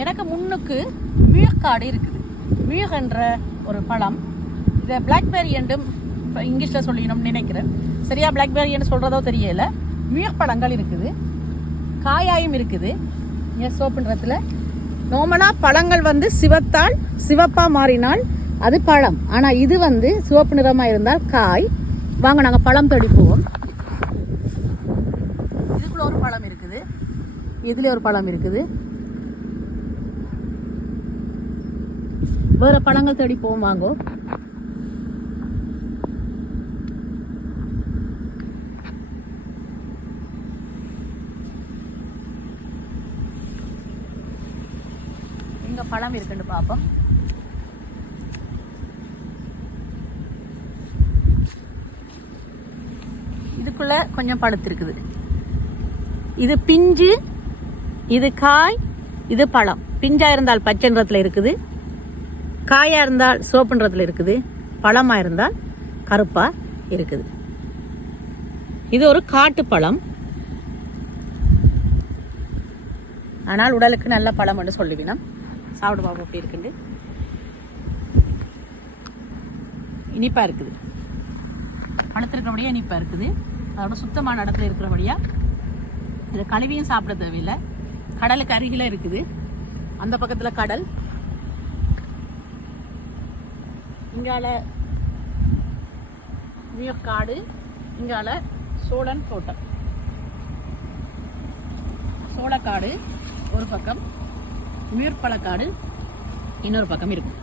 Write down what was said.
எனக்கு முன்னுக்கு மியூக்காடு இருக்குது. மியூக் என்ற ஒரு பழம். இதை பிளாக்பெர்ரி என்றும் இங்கிலீஷில் சொல்லிடணும்னு நினைக்கிறேன். சரியா பிளாக்பெர்ரின்னு சொல்கிறதோ தெரியல. மியூக் பழங்கள் இருக்குது, காயாயும் இருக்குது. இங்கே சோப்பு நிறத்தில். நார்மலாக பழங்கள் வந்து சிவப்பாக மாறினால் அது பழம். ஆனால் இது வந்து சிவப்பு நிறமாக இருந்தால் காய். வாங்க நாங்கள் பழம் தேடி போவோம். இதுக்குள்ள ஒரு பழம் இருக்குது, இதுல ஒரு பழம் இருக்குது. வேற பழங்கள் தேடி போவோம் வாங்கோ. இங்க பழம் இருக்குன்னு பாப்போம். இதுக்குள்ள கொஞ்சம் பழுத்திருக்குது. இது பிஞ்சு, இது காய், இது பழம். பிஞ்சா இருந்தால் பச்சை நிறத்துல இருக்குது, காயா இருந்தால் சிவப்பு நிறத்துல இருக்குது, பழமா இருந்தால் கருப்பா இருக்குது. இது ஒரு காட்டு பழம், ஆனால் உடலுக்கு நல்ல பழம் என்று சொல்லுவினோம். சாப்பிடு பாப்போம் எப்படி இருக்குது. இனிப்பா இருக்குது, பழுத்திருக்கிறபடியா இனிப்பா இருக்குது. அதோட சுத்தமான இடத்துல இருக்கிறபடியா இதை கழுவியும் சாப்பிட தேவையில்லை. கடலுக்கு அருகில இருக்குது, அந்த பக்கத்துல கடல். இங்கால மியூக்காடு, இங்கால சோழன் தோட்டம். சோளக்காடு ஒரு பக்கம், மியூர்பழக்காடு இன்னொரு பக்கம் இருக்கும்.